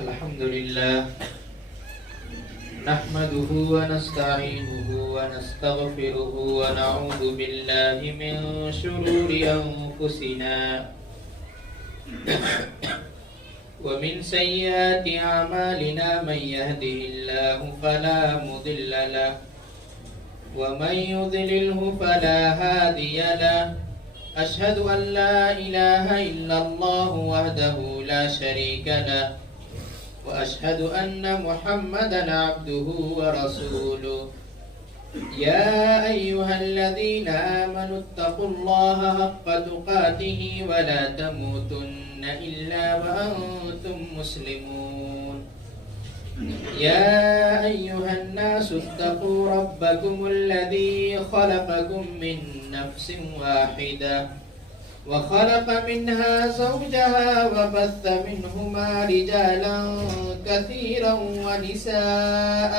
الحمد لله نحمده ونستعينه ونستغفره ونعوذ بالله من شرور أنفسنا ومن سيئات أعمالنا من يهده الله فلا مضل له ومن يضلله فلا هادي له أشهد أن لا إله إلا الله وحده لا شريك له وأشهد أن محمدا عبده ورسوله يا أيها الذين آمنوا اتقوا الله حق تقاته ولا تموتن إلا وأنتم مسلمون يا أيها الناس اتقوا ربكم الذي خلقكم من نفس واحدة وخلق منها زوجها وبث منهما رجالا كثيرا ونساء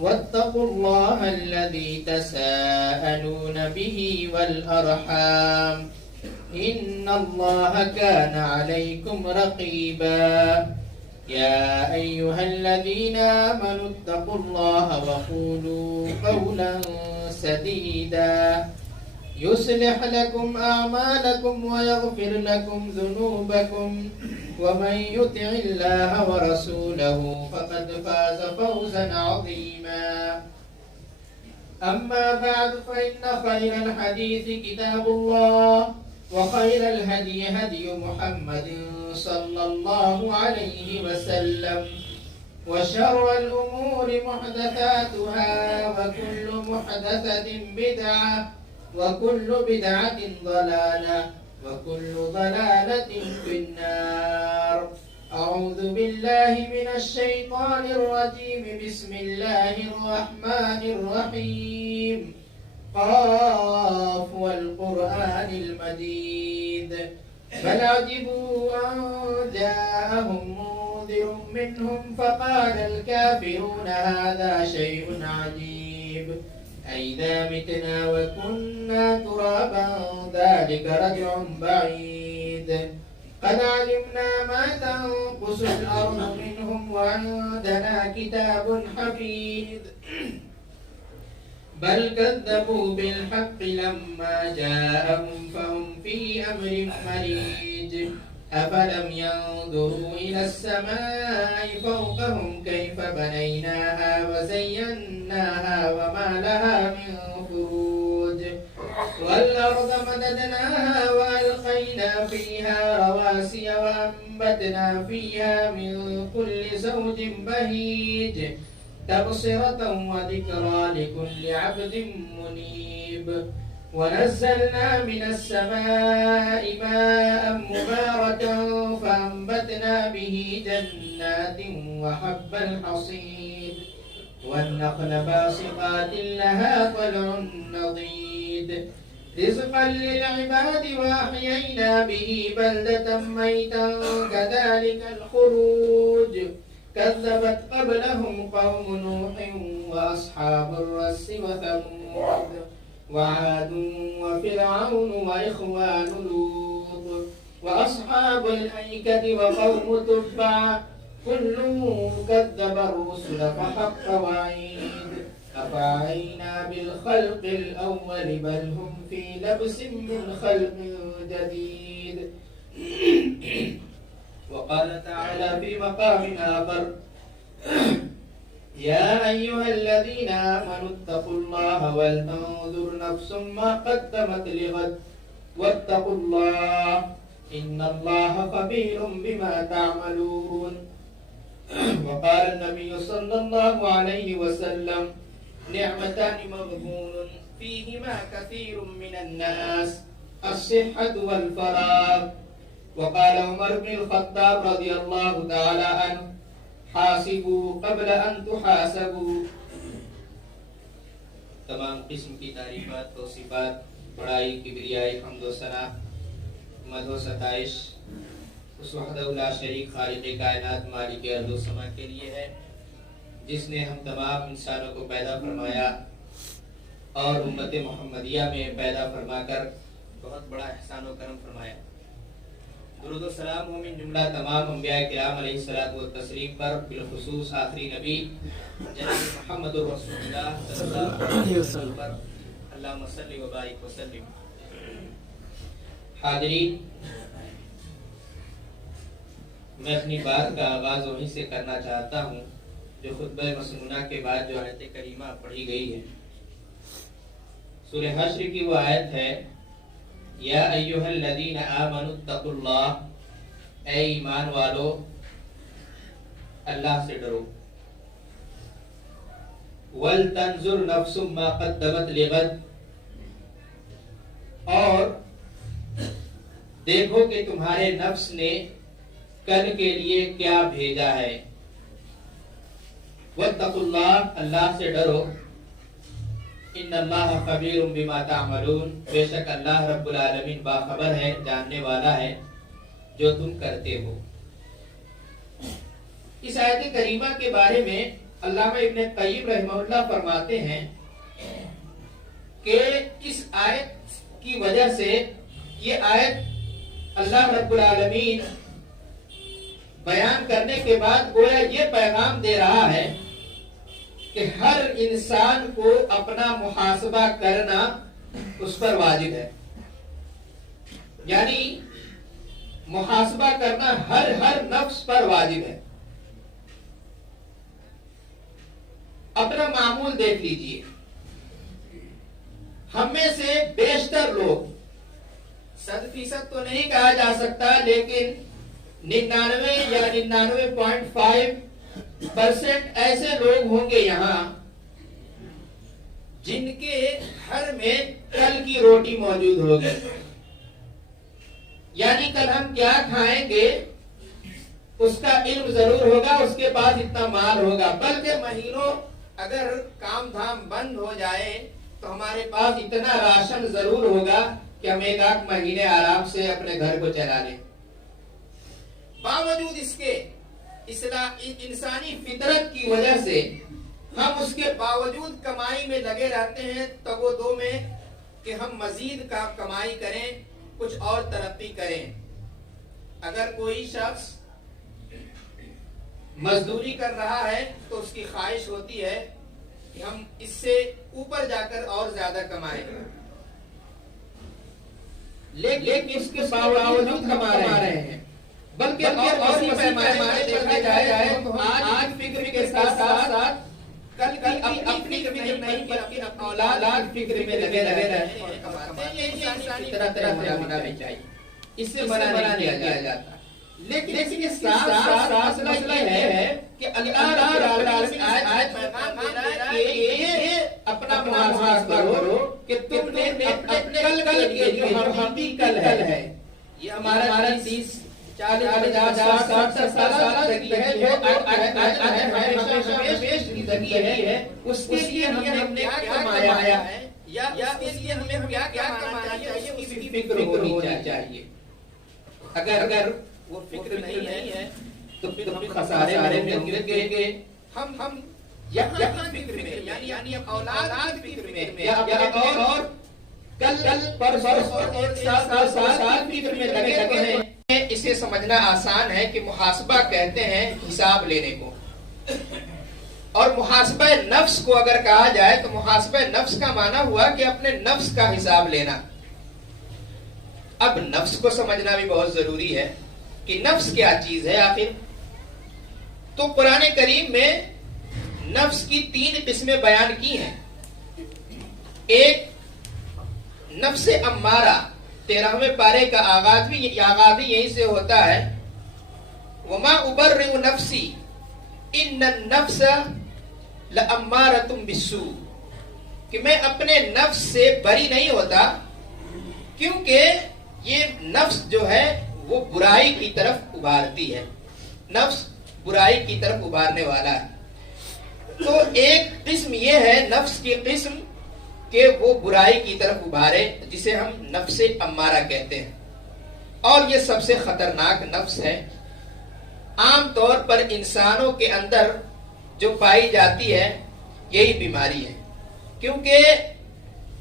واتقوا الله الذي تساءلون به والأرحام إن الله كان عليكم رقيبا يا أيها الذين آمنوا اتقوا الله وقولوا قولا سديدا يصلح لكم أعمالكم ويغفر لكم ذنوبكم ومن يطع الله ورسوله فقد فاز فوزا عظيما أما بعد فإن خير الحديث كتاب الله وخير الهدي هدي محمد صلى الله عليه وسلم وشر الأمور محدثاتها وكل محدثة بدعة وكل بدعة ضلالة وكل ضلالة في النار أعوذ بالله من الشيطان الرجيم بسم الله الرحمن الرحيم قاف والقرآن المجيد بل عجبوا أن جاءهم منذر منهم فقال الكافرون هذا شيء عجيب أئذا متنا وكنا ترابا ذلك رجع بعيد قد علمنا ما تنقص الأرض منهم وعندنا كتاب حفيظ بل كذبوا بالحق لما جاءهم فهم في أمر مريج أفلم ينظروا إلى السماء فوقهم كيف بنيناها وزيناها وما لها من فروج والأرض مددناها وألقينا فيها رواسي وأنبتنا فيها من كل زوج بهيج تبصرة وذكرى لكل عبد منيب ونزلنا من السماء ماء مباركا فأنبتنا به جنات وحب الحصيد والنخل باسقات لها طلع نضيد رزقا للعباد وأحيينا به بلدة ميتا كذلك الخروج كذبت قبلهم قوم نوح وأصحاب الرس وثمود وعاد وفرعون وإخوان لوط وأصحاب الأيكة وقوم تبع كل كذب الرسل فحق وعيد أفعينا بالخلق الأول بل هم في لبس من خلق جديد وقال تعالى في مقام آخر يا أيها الذين آمنوا اتقوا الله ولتنظر نفس ما قدمت لغد واتقوا الله إن الله خبير بما تعملون وقال النبي صلى الله عليه وسلم نعمتان مغبون فيهما كثير من الناس الصحة والفراغ وقال عمر بن الخطاب رضي الله تعالى عنه حاسبوا قبل ان تحاسبوا تمام قسم کی تعریفات توصیفات بڑائی کبریائی حمد و ثنا مدح و ستائش اس وحدہ لا شریک خالق کائنات مالک ارض و سما کے لیے ہے جس نے ہم تمام انسانوں کو پیدا فرمایا اور امت محمدیہ میں پیدا فرما کر بہت بڑا احسان و کرم فرمایا درود و سلام ہو من جملہ تمام انبیاء کرام علیہ الصلوۃ والتسلیم پر، بالخصوص آخری نبی جناب محمد رسول اللہ صلی اللہ علیہ وسلم پر، اللہم صلی و بارک وسلم۔ حاضرین، میں اپنی بات کا آغاز وہیں سے کرنا چاہتا ہوں جو خطبہ مسنونہ کے بعد جو آیت کریمہ پڑھی گئی ہے۔ سورہ حشر کی وہ آیت ہے، یا ایھا الذین آمنوا اتقوا اللہ، اے ایمان والو اللہ سے ڈرو، ولتنظر نفس ما قدمت لغد، اور دیکھو کہ تمہارے نفس نے کل کے لیے کیا بھیجا ہے۔ واتقوا اللہ، اللہ سے ڈرو، ان اللہ خبیر بما تعملون، بے شک اللہ رب العالمین باخبر ہے، جاننے والا ہے جو تم کرتے ہو۔ اس آیت کریمہ کے بارے میں علامہ ابن قیم رحمہ اللہ فرماتے ہیں کہ اس آیت کی وجہ سے یہ آیت اللہ رب العالمین بیان کرنے کے بعد گویا یہ پیغام دے رہا ہے کہ ہر انسان کو اپنا محاسبہ کرنا اس پر واجب ہے، یعنی محاسبہ کرنا ہر نفس پر واجب ہے۔ اپنا معمول دیکھ لیجئے، ہم میں سے بیشتر لوگ، 100% تو نہیں کہا جا سکتا، لیکن 99 یا 99.5% ایسے لوگ ہوں گے یہاں جن کے گھر میں کل کی روٹی موجود ہوگی، یعنی کل ہم کیا کھائیں گے اس کا علم ضرور ہوگا، اس کے پاس اتنا مال ہوگا، بلکہ مہینوں اگر کام دھام بند ہو جائے تو ہمارے پاس اتنا راشن ضرور ہوگا کہ ہم ایک آدھ مہینے آرام سے اپنے گھر کو چلا لیں۔ باوجود اس کے انسانی فطرت کی وجہ سے ہم اس کے باوجود کمائی میں لگے رہتے ہیں، تگ و دو میں کہ ہم مزید کمائی کریں، کچھ اور ترقی کریں۔ اگر کوئی شخص مزدوری کر رہا ہے تو اس کی خواہش ہوتی ہے کہ ہم اس سے اوپر جا کر اور زیادہ کمائیں، لیکن اس کے باوجود کما رہے ہیں، بلکہ اور پیمانے دیکھا جائے تو آج فکر کے ساتھ ساتھ کل کی اپنی فکر نہیں بلکہ اپنی اولاد فکر میں لگے رہے ہیں۔ یہ انسانی طرح ہونا بھی چاہیے، اس سے منع نہیں کیا جاتا، لیکن اس ساتھ مسئلہ یہ ہے کہ اللہ رب العالمین آج پیغام دے رہا ہے کہ یہ اپنا محاسبہ کرو کہ تم نے اپنے کل کے لیے جو حقیقی کل ہے، یہ ہمارا 30 40 50 60 سال زندگی ہے، جو ہمیشہ زندگی ہے، اس کے لیے ہم نے کیا کمایا ہے یا اس کے لیے ہمیں کیا کمانا چاہیے، اس کی فکر ہونی چاہیے۔ اگر وہ فکر نہیں ہے تو پھر ہم خسارے میں گر گئے۔ ہم یہاں فکر میں یعنی اولاد فکر میں یا اور کل پرسوں اور ایک سال فکر میں لگے ہیں۔ اسے سمجھنا آسان ہے کہ محاسبہ کہتے ہیں حساب لینے کو، اور محاسبہ نفس کو اگر کہا جائے تو محاسبہ نفس کا معنی ہوا کہ اپنے نفس کا حساب لینا۔ اب نفس کو سمجھنا بھی بہت ضروری ہے کہ نفس کیا چیز ہے آخر۔ تو قرآن کریم میں نفس کی 3 قسمیں بیان کی ہیں۔ ایک نفس امارہ، 13ویں پارے کا آغاز بھی یہیں سے ہوتا ہے، وما ابرئ نفسی ان النفس لامارۃ بالسوء، کہ میں اپنے نفس سے بری نہیں ہوتا، کیونکہ یہ نفس جو ہے وہ برائی کی طرف ابھارتی ہے، نفس برائی کی طرف ابھارنے والا ہے۔ تو ایک قسم یہ ہے نفس کی قسم کہ وہ برائی کی طرف ابھارے، جسے ہم نفس امارہ کہتے ہیں، اور یہ سب سے خطرناک نفس ہے۔ عام طور پر انسانوں کے اندر جو پائی جاتی ہے یہی بیماری ہے، کیونکہ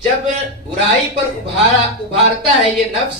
جب برائی پر ابھارتا ہے یہ نفس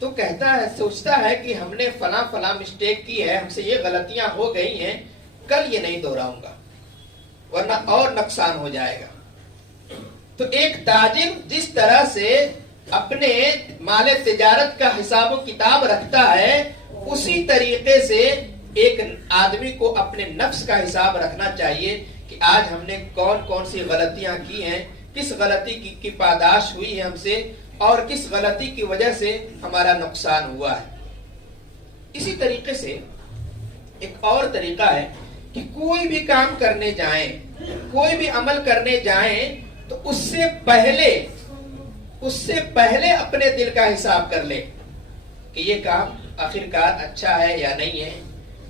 تو کہتا ہے سوچتا ہے کہ ہم نے فلاں فلاں مسٹیک کی ہے, ہم سے یہ غلطیاں ہو گئی ہیں, کل یہ نہیں دہراؤں گا ورنہ اور نقصان ہو جائے گا. تو ایک تاجر جس طرح سے اپنے مال تجارت کا حساب و کتاب رکھتا ہے, اسی طریقے سے ایک آدمی کو اپنے نفس کا حساب رکھنا چاہیے کہ آج ہم نے کون کون سی غلطیاں کی ہیں, کس غلطی کی پاداش ہوئی ہے ہم سے, اور کس غلطی کی وجہ سے ہمارا نقصان ہوا ہے. اسی طریقے سے ایک اور طریقہ ہے کہ کوئی بھی کام کرنے جائیں, کوئی بھی عمل کرنے جائیں, تو اس سے پہلے اپنے دل کا حساب کر لیں کہ یہ کام آخرکار اچھا ہے یا نہیں ہے,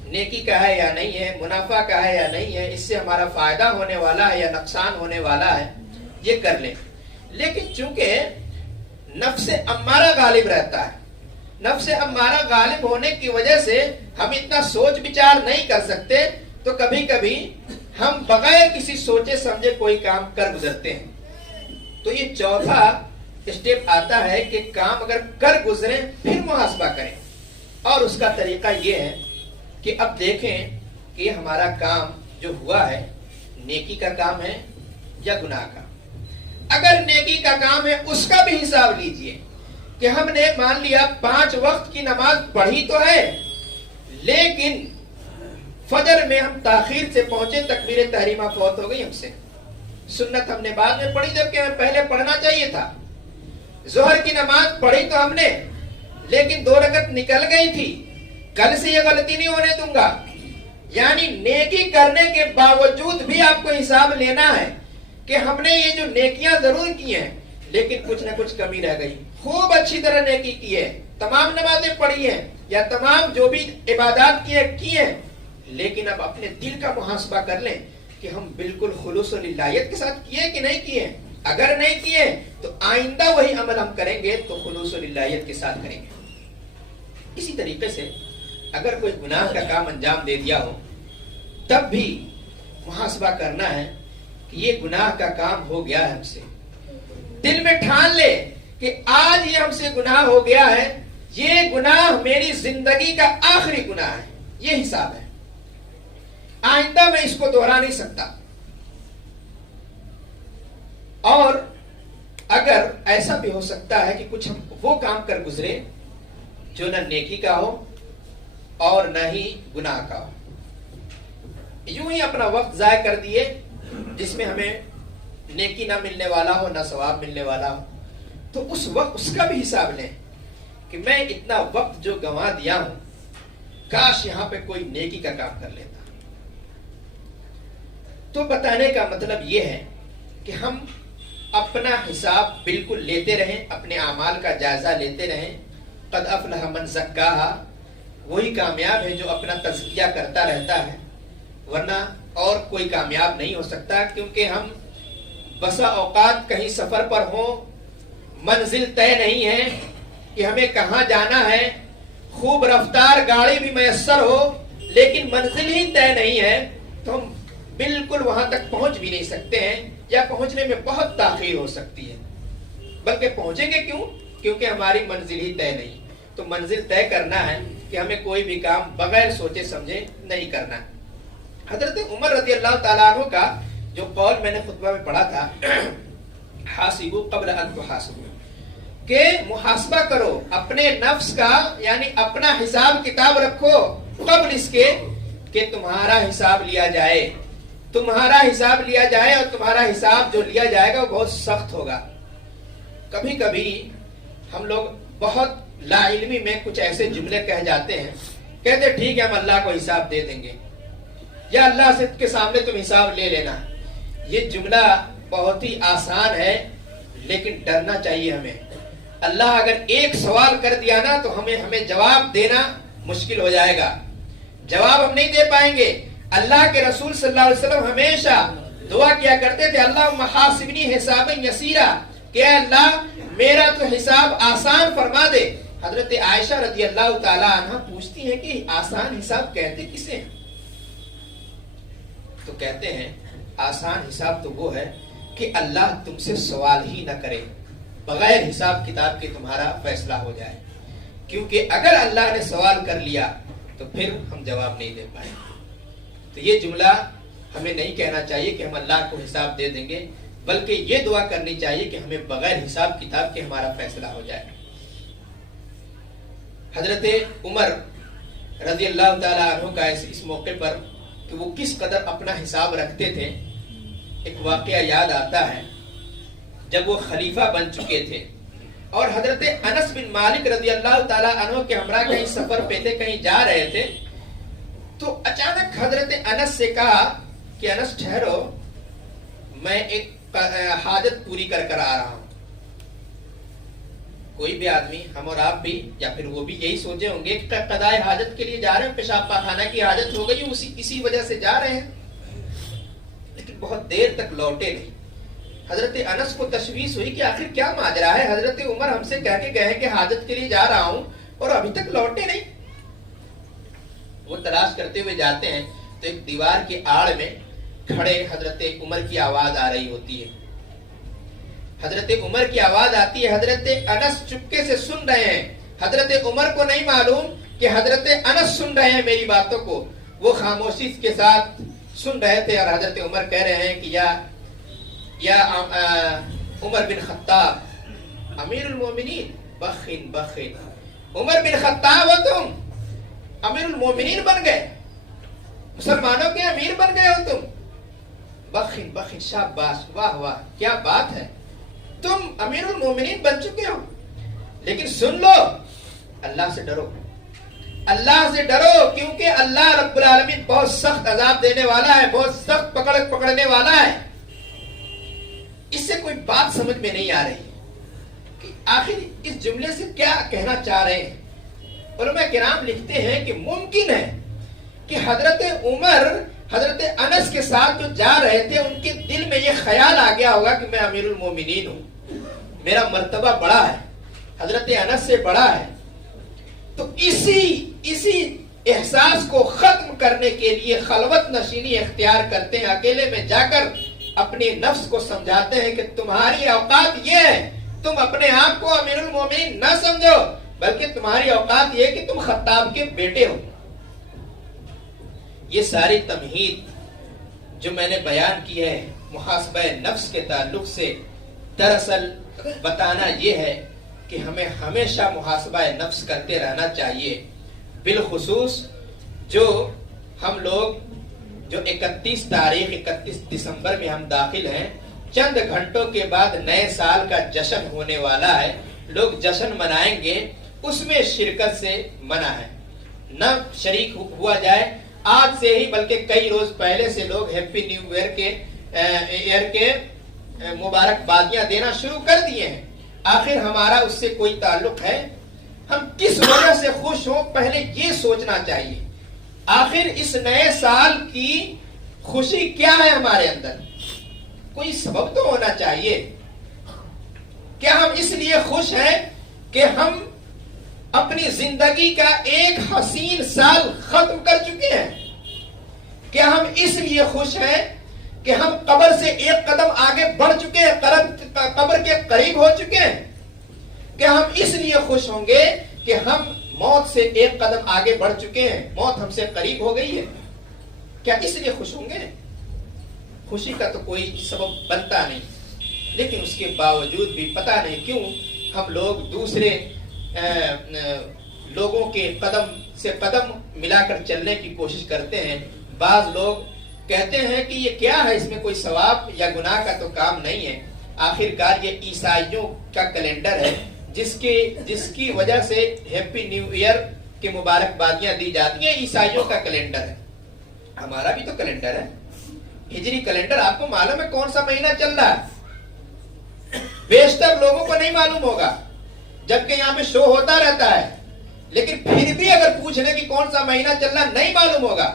نیکی کا ہے یا نہیں ہے, منافع کا ہے یا نہیں ہے, اس سے ہمارا فائدہ ہونے والا ہے یا نقصان ہونے والا ہے, یہ کر لیں. لیکن چونکہ نفس امارہ غالب رہتا ہے, نفس امارہ غالب ہونے کی وجہ سے ہم اتنا سوچ بچار نہیں کر سکتے, تو کبھی کبھی ہم بغیر کسی سوچے سمجھے کوئی کام کر گزرتے ہیں. تو یہ چوتھا اسٹیپ آتا ہے کہ کام اگر کر گزریں پھر محاسبہ کریں, اور اس کا طریقہ یہ ہے کہ اب دیکھیں کہ ہمارا کام جو ہوا ہے نیکی کا کام ہے یا گناہ کا. اگر نیکی کا کام ہے اس کا بھی حساب لیجئے کہ ہم نے مان لیا 5 وقت کی نماز پڑھی تو ہے, لیکن فجر میں ہم تاخیر سے پہنچے, تکبیر تحریمہ فوت ہو گئی ہم سے, سنت ہم نے بعد میں پڑھی جبکہ ہمیں پہلے پڑھنا چاہیے تھا. ظہر کی نماز پڑھی تو ہم نے, لیکن 2 رکعت نکل گئی تھی, کل سے یہ غلطی نہیں ہونے دوں گا. یعنی نیکی کرنے کے باوجود بھی آپ کو حساب لینا ہے کہ ہم نے یہ جو نیکیاں ضرور کی ہیں لیکن کچھ نہ کچھ کمی رہ گئی. خوب اچھی طرح نیکی کی ہے, تمام نمازیں پڑھی ہیں یا تمام جو بھی عبادات کی ہیں, لیکن اب اپنے دل کا محاسبہ کر لیں کہ ہم بالکل خلوص و للہیت کے ساتھ کیے کہ نہیں کیے. اگر نہیں کیے تو آئندہ وہی عمل ہم کریں گے تو خلوص و للہیت کے ساتھ کریں گے. اسی طریقے سے اگر کوئی گناہ کا کام انجام دے دیا ہو تب بھی محاسبہ کرنا ہے کہ یہ گناہ کا کام ہو گیا ہے ہم سے. دل میں ٹھان لے کہ آج یہ ہم سے گناہ ہو گیا ہے, یہ گناہ میری زندگی کا آخری گناہ ہے, یہ حساب ہے, آئندہ میں اس کو دوہرا نہیں سکتا. اور اگر ایسا بھی ہو سکتا ہے کہ کچھ ہم وہ کام کر گزرے جو نہ نیکی کا ہو اور نہ ہی گناہ کا ہو, یوں ہی اپنا وقت ضائع کر دیے جس میں ہمیں نیکی نہ ملنے والا ہو نہ ثواب ملنے والا ہو, تو اس وقت اس کا بھی حساب لیں کہ میں اتنا وقت جو گنوا دیا ہوں, کاش یہاں پہ کوئی نیکی کا کام کر لیتا. تو بتانے کا مطلب یہ ہے کہ ہم اپنا حساب بالکل لیتے رہیں, اپنے اعمال کا جائزہ لیتے رہیں. قد افلح من زکاہا, وہی کامیاب ہے جو اپنا تزکیہ کرتا رہتا ہے, ورنہ اور کوئی کامیاب نہیں ہو سکتا. کیونکہ ہم بسا اوقات کہیں سفر پر ہوں, منزل طے نہیں ہے کہ ہمیں کہاں جانا ہے, خوب رفتار گاڑی بھی میسر ہو لیکن منزل ہی طے نہیں ہے, تو ہم بالکل وہاں تک پہنچ بھی نہیں سکتے ہیں, یا پہنچنے میں بہت تاخیر ہو سکتی ہے. بلکہ پہنچیں گے کیوں؟ کیونکہ ہماری منزل ہی طے نہیں. تو منزل طے کرنا ہے کہ ہمیں کوئی بھی کام بغیر سوچے سمجھے نہیں کرنا. حضرت عمر رضی اللہ تعالیٰ عنہ کا جو قول میں نے خطبہ میں پڑھا تھا, حاسبوا قبل ان تحاسبوا, کہ محاسبہ کرو اپنے نفس کا, یعنی اپنا حساب کتاب رکھو قبل اس کے کہ تمہارا حساب لیا جائے. تمہارا حساب لیا جائے, اور تمہارا حساب جو لیا جائے گا وہ بہت سخت ہوگا. کبھی کبھی ہم لوگ بہت لا علمی میں کچھ ایسے جملے کہہ جاتے ہیں, کہتے ٹھیک ہے ہم اللہ کو حساب دے دیں گے, یا اللہ سے کے سامنے تم حساب لے لینا. یہ جملہ بہت ہی آسان ہے, لیکن ڈرنا چاہیے ہمیں. اللہ اگر ایک سوال کر دیا نا تو ہمیں جواب دینا مشکل ہو جائے گا, جواب ہم نہیں دے پائیں گے. اللہ کے رسول صلی اللہ علیہ وسلم ہمیشہ دعا کیا کرتے تھے, اللہم حاسبنی حسابا یسیرا, کہ اے اللہ میرا تو حساب آسان فرما دے. حضرت عائشہ رضی اللہ تعالی عنہ پوچھتی ہیں کہ آسان حساب کہتے کسے ہیں؟ تو کہتے ہیں آسان حساب تو وہ ہے کہ اللہ تم سے سوال ہی نہ کرے, بغیر حساب کتاب کے تمہارا فیصلہ ہو جائے. کیونکہ اگر اللہ نے سوال کر لیا تو پھر ہم جواب نہیں دے پائیں. تو یہ جملہ ہمیں نہیں کہنا چاہیے کہ ہم اللہ کو حساب دے دیں گے، بلکہ یہ دعا کرنی چاہیے کہ ہمیں بغیر حساب کتاب کے ہمارا فیصلہ ہو جائے. حضرت عمر رضی اللہ تعالیٰ عنہ کا اس موقع پر کہ وہ کس قدر اپنا حساب رکھتے تھے، ایک واقعہ یاد آتا ہے. جب وہ خلیفہ بن چکے تھے اور حضرت انس بن مالک رضی اللہ تعالیٰ عنہ کے ہمراہ کہیں سفر پہ تھے، کہیں جا رہے تھے، تو اچانک حضرت انس سے کہا کہ انس ٹھہرو، میں ایک حاجت پوری کر آ رہا ہوں. کوئی بھی آدمی، ہم اور آپ بھی یا پھر وہ بھی یہی سوچے ہوں گے کہ قضائے حاجت کے لیے جا رہے ہیں، پیشاب پاخانہ کی حاجت ہو گئی، اسی وجہ سے جا رہے ہیں. لیکن بہت دیر تک لوٹے نہیں. حضرت انس کو تشویش ہوئی کہ آخر کیا ماجرا ہے، حضرت عمر ہم سے کہہ کے گئے ہیں کہ حاجت کے لیے جا رہا ہوں اور ابھی تک لوٹے نہیں. وہ تلاش کرتے ہوئے جاتے ہیں تو ایک دیوار کی آڑ میں کھڑے حضرت عمر کی آواز آ رہی ہوتی ہے. حضرت عمر کی آواز آتی ہے، حضرت انس چپکے سے سن رہے ہیں. حضرت عمر کو نہیں معلوم کہ حضرت انس سن رہے ہیں میری باتوں کو. وہ خاموشی کے ساتھ سن رہے تھے اور حضرت عمر کہہ رہے ہیں کہ یا عمر بن خطاب امیر المومنین بخن بخن. عمر بن خطاب ہو تم، امیر المومنین بن گئے، مسلمانوں کے امیر بن گئے ہو تم. بخن بخن، شاباش، واہ واہ، کیا بات ہے، تم امیر المومنین بن چکے ہو. لیکن سن لو، اللہ سے ڈرو، اللہ سے ڈرو، کیونکہ اللہ رب العالمین بہت سخت عذاب دینے والا ہے، بہت سخت پکڑنے والا ہے. اس سے کوئی بات سمجھ میں نہیں آ رہی کہ آخر اس جملے سے کیا کہنا چاہ رہے ہیں. علماء کرام لکھتے ہیں کہ ممکن ہے کہ حضرت عمر حضرت انس کے ساتھ جو جا رہے تھے ان کے دل میں یہ خیال آ گیا ہوگا کہ میں امیر المومنین ہوں، میرا مرتبہ بڑا ہے، حضرت انس سے بڑا ہے. تو اسی احساس کو ختم کرنے کے لیے خلوت نشینی اختیار کرتے ہیں، اکیلے میں جا کر اپنے نفس کو سمجھاتے ہیں کہ تمہاری اوقات یہ ہے، تم اپنے آپ کو امیر المومنین نہ سمجھو، بلکہ تمہاری اوقات یہ ہے کہ تم خطاب کے بیٹے ہو. یہ ساری تمہید جو میں نے بیان کی ہے محاسبہ نفس کے تعلق سے، دراصل بتانا یہ ہے کہ ہمیں ہمیشہ محاسبہ نفس کرتے رہنا چاہیے. بالخصوص جو ہم لوگ جو 31 دسمبر میں ہم داخل ہیں، چند گھنٹوں کے بعد نئے سال کا جشن ہونے والا ہے، لوگ جشن منائیں گے، اس میں شرکت سے منع ہے. نہ شریک ہوا جائے آج سے ہی، بلکہ کئی روز پہلے سے لوگ ہیپی نیو ایئر کے مبارکبادیاں دینا شروع کر دیے ہیں. آخر ہمارا اس سے کوئی تعلق ہے؟ ہم کس وجہ سے خوش ہوں، پہلے یہ سوچنا چاہیے. آخر اس نئے سال کی خوشی کیا ہے ہمارے اندر؟ کوئی سبب تو ہونا چاہیے. کیا ہم اس لیے خوش ہیں کہ ہم اپنی زندگی کا ایک حسین سال ختم کر چکے ہیں؟ کیا ہم اس لیے خوش ہیں کہ ہم قبر سے ایک قدم آگے بڑھ چکے ہیں، قبر کے قریب ہو چکے ہیں؟ کیا ہم اس لیے خوش ہوں گے کہ ہم موت سے ایک قدم آگے بڑھ چکے ہیں، موت ہم سے قریب ہو گئی ہے؟ کیا اس لیے خوش ہوں گے؟ خوشی کا تو کوئی سبب بنتا نہیں، لیکن اس کے باوجود بھی پتہ نہیں کیوں ہم لوگ دوسرے لوگوں کے قدم سے قدم ملا کر چلنے کی کوشش کرتے ہیں. بعض لوگ کہتے ہیں کہ یہ کیا ہے، اس میں کوئی ثواب یا گناہ کا تو کام نہیں ہے. آخرکار یہ عیسائیوں کا کیلنڈر ہے جس کی وجہ سے ہیپی نیو ایئر کی مبارکبادیاں دی جاتی ہیں. عیسائیوں کا کیلنڈر ہے، ہمارا بھی تو کیلنڈر ہے، ہجری کیلنڈر. آپ کو معلوم ہے کون سا مہینہ چل رہا ہے؟ بیشتر لوگوں کو نہیں معلوم ہوگا، جبکہ یہاں پہ شو ہوتا رہتا ہے. لیکن پھر بھی اگر پوچھنے کی کون سا مہینہ چل رہا نہیں معلوم ہوگا.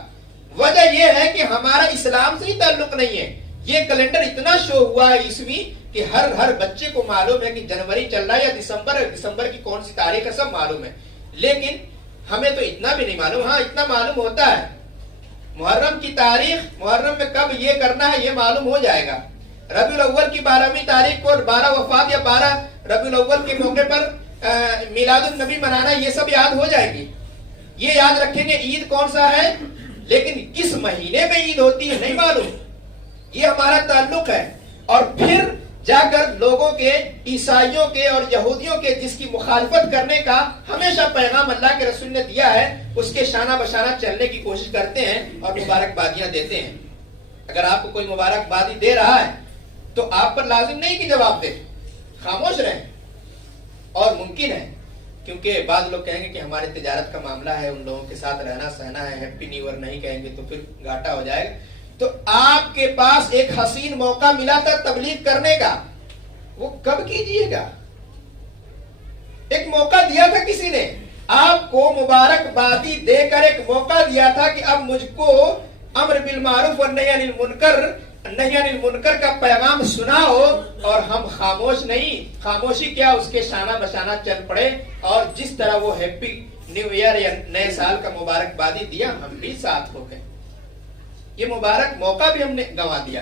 وجہ یہ ہے کہ ہمارا اسلام سے ہی تعلق نہیں ہے. یہ کیلنڈر اتنا شو ہوا ہے عیسوی کہ ہر بچے کو معلوم ہے کہ جنوری چل رہا ہے یا دسمبر کی کون سی تاریخ ہے، سب معلوم ہے. لیکن ہمیں تو اتنا بھی نہیں معلوم. ہاں اتنا معلوم ہوتا ہے محرم کی تاریخ، محرم میں کب یہ کرنا ہے یہ معلوم ہو جائے گا. ربیع الاول کی 12ویں تاریخ کو 12 وفات یا 12 ربیع الاول کے موقع پر میلاد النبی منانا یہ سب یاد ہو جائے گی. یہ یاد رکھیں گے عید کون سا ہے، لیکن کس مہینے میں عید ہوتی ہے نہیں معلوم. یہ ہمارا تعلق ہے. اور پھر جا کر لوگوں کے، عیسائیوں کے اور یہودیوں کے جس کی مخالفت کرنے کا ہمیشہ پیغام اللہ کے رسول نے دیا ہے، اس کے شانہ بشانہ چلنے کی کوشش کرتے ہیں اور مبارکبادیاں دیتے ہیں. اگر آپ کو کوئی مبارکبادی دے رہا ہے تو آپ پر لازم نہیں کہ جواب دے، خاموش رہیں. اور ممکن ہے کیونکہ بعض لوگ کہیں گے کہ ہمارے تجارت کا معاملہ ہے، ان لوگوں کے ساتھ رہنا سہنا ہے، ہیپی نیو ایئر نہیں کہیں گے تو پھر گھاٹا ہو جائے گا. تو آپ کے پاس ایک حسین موقع ملا تھا تبلیغ کرنے کا، وہ کب کیجئے گا؟ ایک موقع دیا تھا کسی نے آپ کو، مبارکبادی دے کر ایک موقع دیا تھا کہ اب مجھ کو امر بالمعروف اور نہی عن المنکر کا پیغام سناؤ، اور ہم خاموش نہیں. خاموشی کیا، اس کے شانہ بشانہ چل پڑے، اور جس طرح وہ ہیپی نیو ایئر یا نئے سال کا مبارکبادی دیا، ہم بھی ساتھ ہو گئے. یہ مبارک موقع بھی ہم نے گنوا دیا.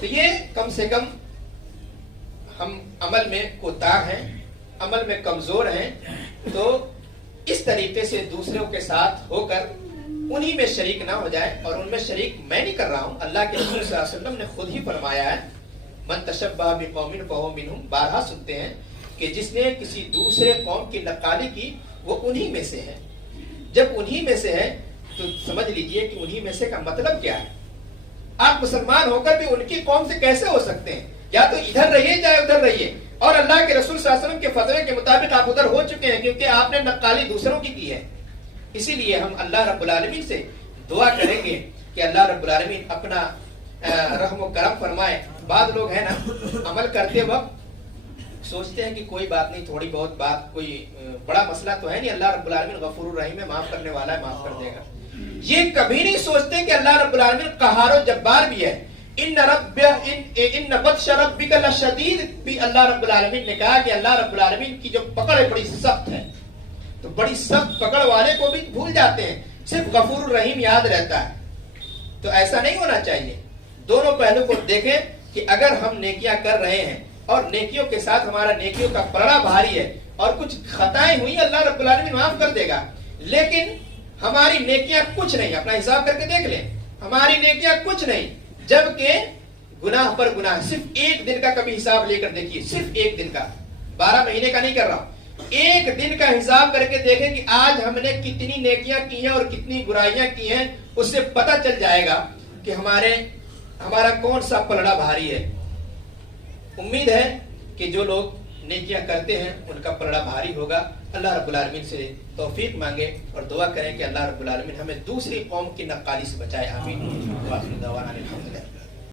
تو یہ کم سے کم ہم عمل میں کوتاہ ہیں، عمل میں کمزور ہیں. تو اس طریقے سے دوسروں کے ساتھ ہو کر انہی میں شریک نہ ہو جائے. اور ان میں شریک میں نہیں کر رہا ہوں، اللہ کے رسول صلی اللہ علیہ وسلم نے خود ہی فرمایا ہے، من تشبہ بقوم فہو منہم. بارہا سنتے ہیں کہ جس نے کسی دوسرے قوم کی نقالی کی وہ انہی میں سے ہے. جب انہی میں سے ہے تو سمجھ لیجئے کہ انہی میں سے کا مطلب کیا ہے. آپ مسلمان ہو کر بھی ان کی قوم سے کیسے ہو سکتے ہیں؟ یا تو ادھر رہیے چاہے ادھر رہیے. اور اللہ کے رسول صلی اللہ علیہ وسلم کے فتوے کے مطابق آپ ادھر ہو چکے ہیں کیونکہ آپ نے نقالی دوسروں کی ہے. اسی لیے ہم اللہ رب العالمین سے دعا کریں گے کہ اللہ رب العالمین اپنا رحم و کرم فرمائے. بعض لوگ ہیں نا، عمل کرتے وقت سوچتے ہیں کہ کوئی بات نہیں، تھوڑی بہت بات، کوئی بڑا مسئلہ تو ہے نہیں، اللہ رب العالمین غفور الرحیم ہے، معاف کرنے والا ہے، معاف کر دے گا. یہ کبھی نہیں سوچتے کہ اللہ رب العالمین قہار و جبار بھی ہے. ان بطش ربک لشدید بھی اللہ رب العالمین نے کہا کہ اللہ رب العالمین کی جو پکڑ ہے بڑی سخت ہے. تو بڑی سخت پکڑ والے کو بھی بھول جاتے ہیں، صرف غفور الرحیم یاد رہتا ہے. تو ایسا نہیں ہونا چاہیے. دونوں پہلو کو دیکھیں کہ اگر ہم نیکیاں کر رہے ہیں اور نیکیوں کے ساتھ ہمارا نیکیوں کا پلڑا بھاری ہے اور کچھ خطائیں ہوئی، اللہ رب العالمین معاف کر دے گا. لیکن ہماری نیکیاں کچھ نہیں، اپنا حساب کر کے دیکھ لیں، ہماری نیکیاں کچھ نہیں، جبکہ گناہ پر گناہ. صرف ایک دن کا کبھی حساب لے کر دیکھیے، صرف ایک دن کا، 12 مہینے کا نہیں کر رہا ہوں. ایک دن کا حساب کر کے دیکھیں کہ آج ہم نے کتنی نیکیاں کی ہیں اور کتنی برائیاں کی ہیں. اس سے پتہ چل جائے گا کہ ہمارا کون سا پلڑا بھاری ہے. امید ہے کہ جو لوگ نیکیاں کرتے ہیں ان کا پلڑا بھاری ہوگا. اللہ رب العالمین سے توفیق مانگے اور دعا کریں کہ اللہ رب العالمین ہمیں دوسری قوم کی نقالی سے بچائے. آمین.